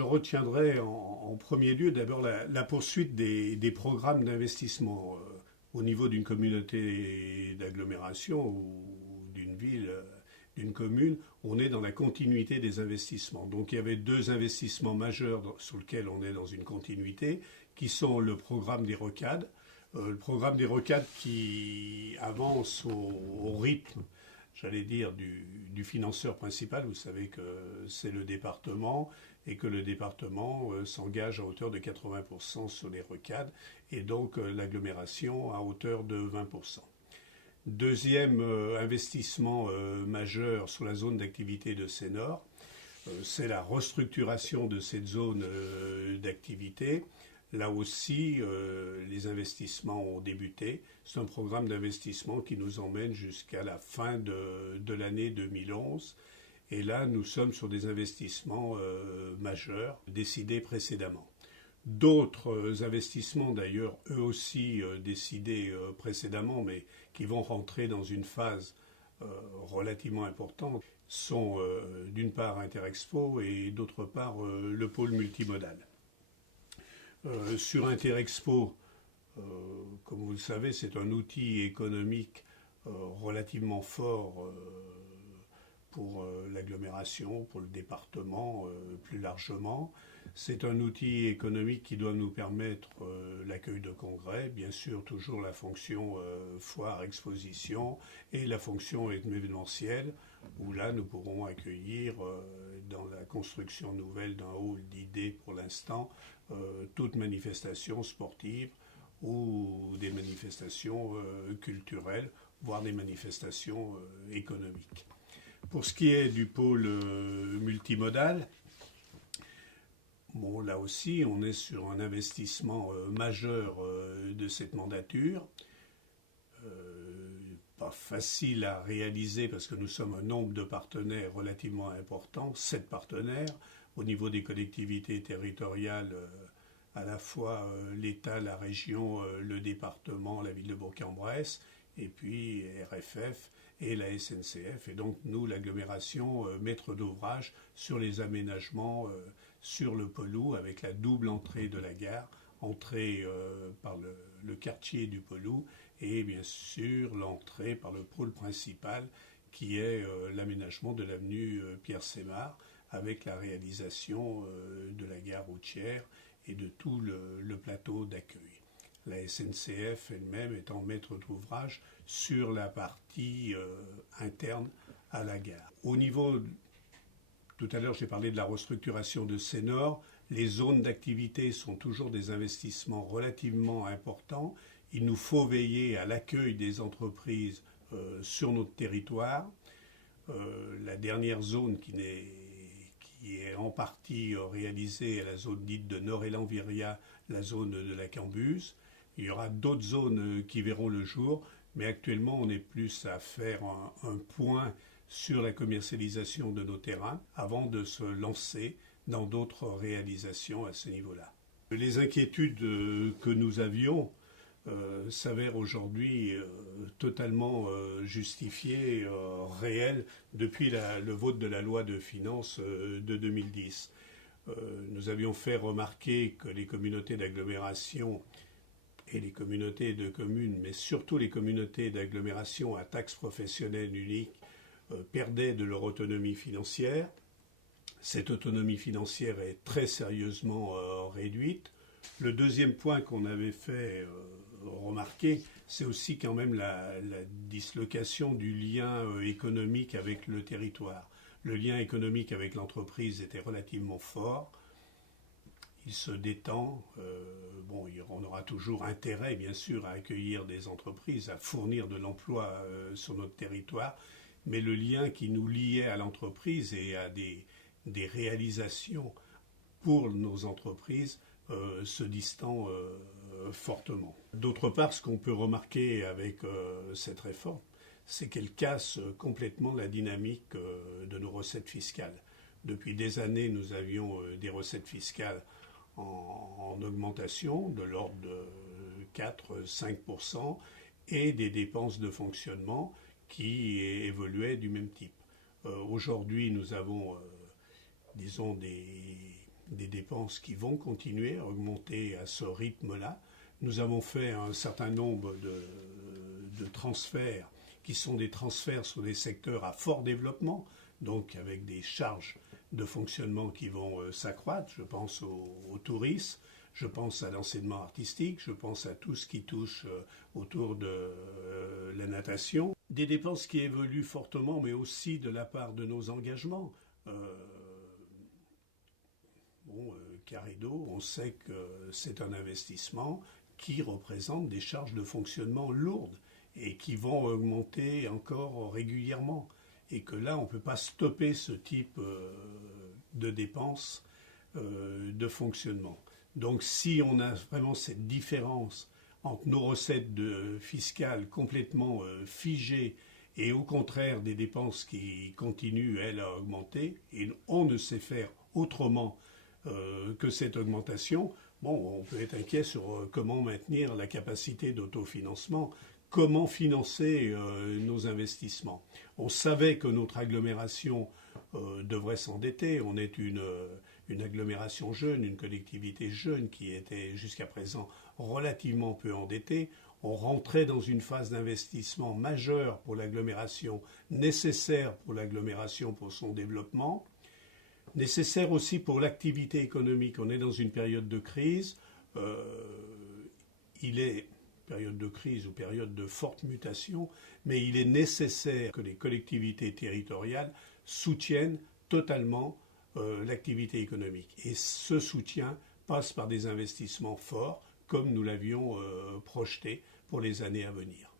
Je retiendrai en premier lieu d'abord la poursuite des programmes d'investissement au niveau d'une communauté d'agglomération ou d'une ville, d'une commune. On est dans la continuité des investissements. Donc il y avait deux investissements majeurs sur lesquels on est dans une continuité, qui sont le programme des rocades. Le programme des rocades qui avance au rythme, j'allais dire, du financeur principal. Vous savez que c'est le département et que le département s'engage à hauteur de 80% sur les rocades et donc l'agglomération à hauteur de 20%. Deuxième investissement majeur sur la zone d'activité de Sénor, c'est la restructuration de cette zone d'activité. Là aussi, les investissements ont débuté. C'est un programme d'investissement qui nous emmène jusqu'à la fin de l'année 2011. Et là, nous sommes sur des investissements majeurs décidés précédemment. D'autres investissements, d'ailleurs, eux aussi décidés précédemment, mais qui vont rentrer dans une phase relativement importante, sont d'une part Interexpo et d'autre part le pôle multimodal. Sur Interexpo, comme vous le savez, c'est un outil économique relativement fort pour l'agglomération, pour le département plus largement. C'est un outil économique qui doit nous permettre l'accueil de congrès, bien sûr toujours la fonction foire, exposition et la fonction événementielle, où là nous pourrons accueillir dans la construction nouvelle d'un hall d'idées pour l'instant toute manifestation sportive ou des manifestations culturelles, voire des manifestations économiques. Pour ce qui est du pôle multimodal, bon, là aussi, on est sur un investissement majeur de cette mandature. Pas facile à réaliser parce que nous sommes un nombre de partenaires relativement important, 7 partenaires, au niveau des collectivités territoriales, à la fois l'État, la région, le département, la ville de Bourg-en-Bresse, et puis RFF et la SNCF. Et donc nous, l'agglomération, maître d'ouvrage sur les aménagements sur le Pelou, avec la double entrée de la gare, entrée par le quartier du Pelou et bien sûr l'entrée par le pôle principal qui est l'aménagement de l'avenue Pierre-Sémard avec la réalisation de la gare routière et de tout le plateau d'accueil. La SNCF elle-même étant maître d'ouvrage sur la partie interne à la gare. Au niveau, tout à l'heure j'ai parlé de la restructuration de Sénor, les zones d'activité sont toujours des investissements relativement importants. Il nous faut veiller à l'accueil des entreprises sur notre territoire. La dernière zone qui est en partie réalisée est la zone dite de Nord-Élan-Viria, la zone de la Cambuse. Il y aura d'autres zones qui verront le jour, mais actuellement on est plus à faire un point sur la commercialisation de nos terrains avant de se lancer dans d'autres réalisations à ce niveau-là. Les inquiétudes que nous avions s'avèrent aujourd'hui totalement justifiées, réelles, depuis le vote de la loi de finances de 2010. Nous avions fait remarquer que les communautés d'agglomération et les communautés de communes, mais surtout les communautés d'agglomération à taxe professionnelle unique, perdaient de leur autonomie financière. Cette autonomie financière est très sérieusement réduite. Le deuxième point qu'on avait fait remarquer, c'est aussi quand même la dislocation du lien économique avec le territoire. Le lien économique avec l'entreprise était relativement fort. Il se détend. Bon, on aura toujours intérêt, bien sûr, à accueillir des entreprises, à fournir de l'emploi sur notre territoire, mais le lien qui nous liait à l'entreprise et à des réalisations pour nos entreprises se distend fortement. D'autre part, ce qu'on peut remarquer avec cette réforme, c'est qu'elle casse complètement la dynamique de nos recettes fiscales. Depuis des années, nous avions des recettes fiscales en augmentation de l'ordre de 4-5% et des dépenses de fonctionnement qui évoluaient du même type. Aujourd'hui, nous avons, disons, des dépenses qui vont continuer à augmenter à ce rythme-là. Nous avons fait un certain nombre de transferts qui sont des transferts sur des secteurs à fort développement, donc avec des charges de fonctionnement qui vont s'accroître. Je pense au tourisme, je pense à l'enseignement artistique, je pense à tout ce qui touche autour de la natation. Des dépenses qui évoluent fortement, mais aussi de la part de nos engagements. Carré d'eau, on sait que c'est un investissement qui représente des charges de fonctionnement lourdes et qui vont augmenter encore régulièrement. Et que là, on ne peut pas stopper ce type de dépenses de fonctionnement. Donc si on a vraiment cette différence entre nos recettes fiscales complètement figées et au contraire des dépenses qui continuent, elles, à augmenter, et on ne sait faire autrement que cette augmentation, on peut être inquiet sur comment maintenir la capacité d'autofinancement, comment financer nos investissements. On savait que notre agglomération devrait s'endetter. On est une agglomération jeune, une collectivité jeune qui était jusqu'à présent relativement peu endettée. On rentrait dans une phase d'investissement majeure pour l'agglomération, nécessaire pour l'agglomération pour son développement, nécessaire aussi pour l'activité économique. On est dans une période de crise. Période de crise ou période de forte mutation, mais il est nécessaire que les collectivités territoriales soutiennent totalement l'activité économique. Et ce soutien passe par des investissements forts, comme nous l'avions projeté pour les années à venir.